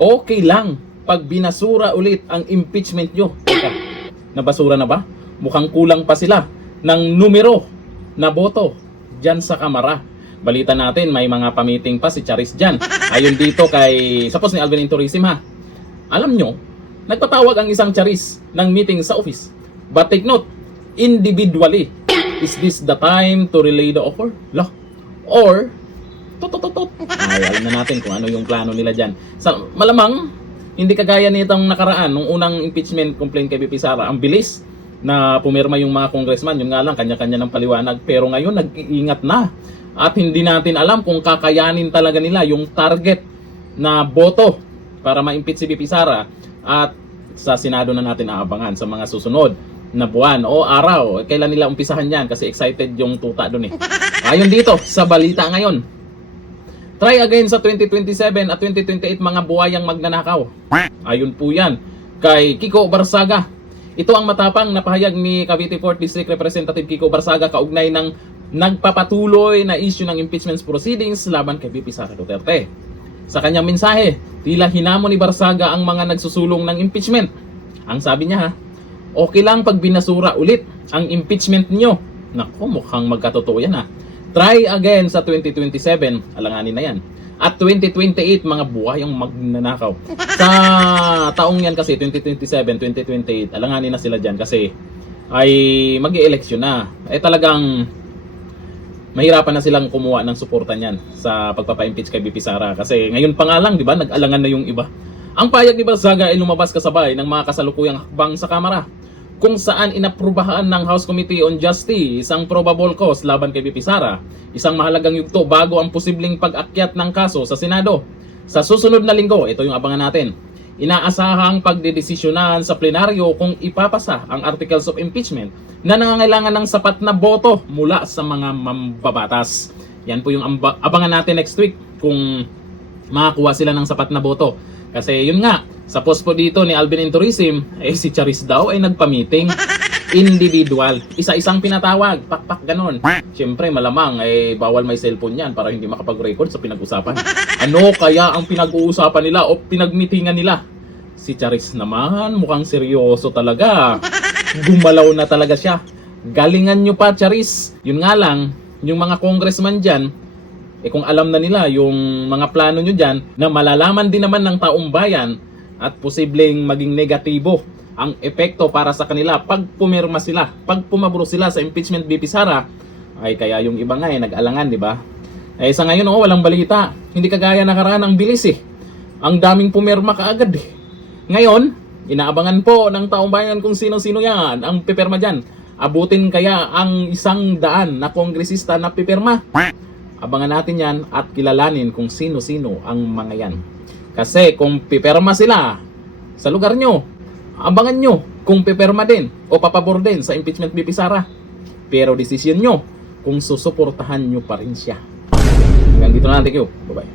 Okay lang pag binasura ulit ang impeachment nyo. Teka, nabasura na ba? Mukhang kulang pa sila ng numero na boto dyan sa Kamara. Balita natin, may mga pamiting pa si Charis dyan. Ayon dito kay, suppose ni Alvin Tourism ha. Alam nyo, nagpatawag ang isang Charis ng meeting sa office. But take note, individually. Is this the time to relay the offer? Lah. Or, totototot. Ay, alam na natin kung ano yung plano nila dyan. Malamang, hindi kagaya nitong nakaraan, nung unang impeachment complaint kay BP Sara. Ang bilis na pumirma yung mga congressman. Yun nga lang, kanya-kanya ng paliwanag. Pero ngayon, nag-iingat na. At hindi natin alam kung kakayanin talaga nila yung target na boto para ma-impeach si BP Sara. At sa Senado na natin aabangan sa mga susunod na buwan o araw. Kailan nila umpisahan yan kasi excited yung tuta dun eh. Ayon dito sa balita ngayon, try again sa 2027 at 2028 mga buhayang magnanakaw. Ayon po yan kay Kiko Barsaga. Ito ang matapang na pahayag ni Cavite 4th District Representative Kiko Barsaga kaugnay ng nagpapatuloy na issue ng impeachment proceedings laban kay VP Sara Duterte. Sa kanyang mensahe, tila hinamon ni Barsaga ang mga nagsusulong ng impeachment. Ang sabi niya ha, okay lang pag binasura ulit ang impeachment niyo. Naku, mukhang magkatotoo yan ha. Try again sa 2027, alanganin na yan. At 2028, mga buhayang magnanakaw. Sa taong yan kasi, 2027, 2028, alanganin na sila dyan kasi ay mag-i-eleksyon na. Talagang mahirapan na silang kumuha ng suporta niyan sa pagpapa-impeach kay BP Sara. Kasi ngayon pa nga lang, di ba, nag-alangan na yung iba. Ang payag ni Barsaga ay lumabas kasabay ng mga kasalukuyang hakbang sa Kamara, kung saan inaprubahan ng House Committee on Justice ang probable cause laban kay BP Sara, isang mahalagang yugto bago ang posibleng pag-akyat ng kaso sa Senado. Sa susunod na linggo, ito yung abangan natin, inaasahang pagdedesisyonan sa plenaryo kung ipapasa ang articles of impeachment na nangangailangan ng sapat na boto mula sa mga mambabatas. Yan po yung abangan natin next week kung makakuha sila ng sapat na boto. Kasi yun nga, sa post po dito ni Alvin Tourism, si Charis daw ay nagpa-meeting individual. Isa-isang pinatawag, pak-pak ganon. Siyempre malamang bawal may cellphone yan para hindi makapag-record sa pinag-usapan. Ano kaya ang pinag-uusapan nila o pinag-meetingan nila? Si Charis naman, mukhang seryoso talaga. Gumalaw na talaga siya. Galingan nyo pa, Charis. Yun nga lang, yung mga congressman dyan, kung alam na nila yung mga plano nyo dyan, na malalaman din naman ng taong bayan at posibleng maging negatibo ang epekto para sa kanila pag pumirma sila, pag pumabro sila sa impeachment BP Sara, ay kaya yung iba nga nag-alangan, di ba? Sa ngayon walang balita. Hindi kagaya nakaraan ang bilis eh. Ang daming pumirma kaagad eh. Ngayon, inaabangan po ng taong bayan kung sino-sino yan ang pipirma dyan. Abutin kaya ang 100 na kongresista na pipirma? Abangan natin yan at kilalanin kung sino-sino ang mga yan. Kasi kung pipirma sila sa lugar nyo, abangan nyo kung pipirma din o papabor din sa impeachment BP Sara. Pero desisyon nyo kung susuportahan nyo pa rin siya. Hanggang dito na, thank you. Bye-bye.